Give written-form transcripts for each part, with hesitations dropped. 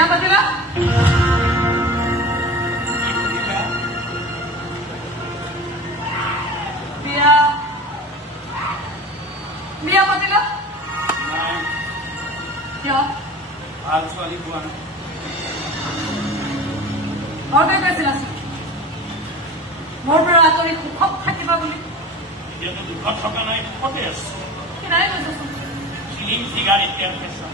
বিয়া পাতিলা বিয়া বিয়া পাতিলা কিয় ভাল ছোৱালী পোৱা নাই ঘৰতে কৈছিলা মোৰ পৰা আঁতৰি সুখত থাকিবা বুলি এতিয়াতো দুখত থকা নাই সুখতে আছো কি নাই কৈছোচোন ফিলিম চিগাৰেট তেল খাইছা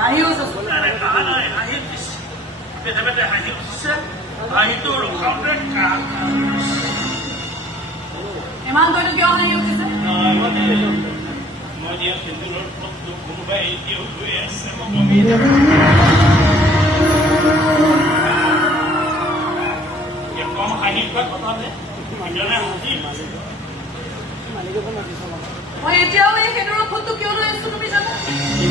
হাঁহি উঠিছোচোন হাঁহি উঠিছে হাঁহিটো ৰখাওঁতে ইমান কৈতো কিয় হাঁহি উঠিছে মই দিয়া সেন্দুৰৰ ফটো কোনোবাই এতিয়াও গৈ আছে মই গমেই নাপাওঁ কম হাঁহি কোৱা কথা নে সেইকাৰণে হাঁহি মই এতিয়াও এই সেন্দুৰৰ ফোনটো কিয় লৈ আছো তুমি জানা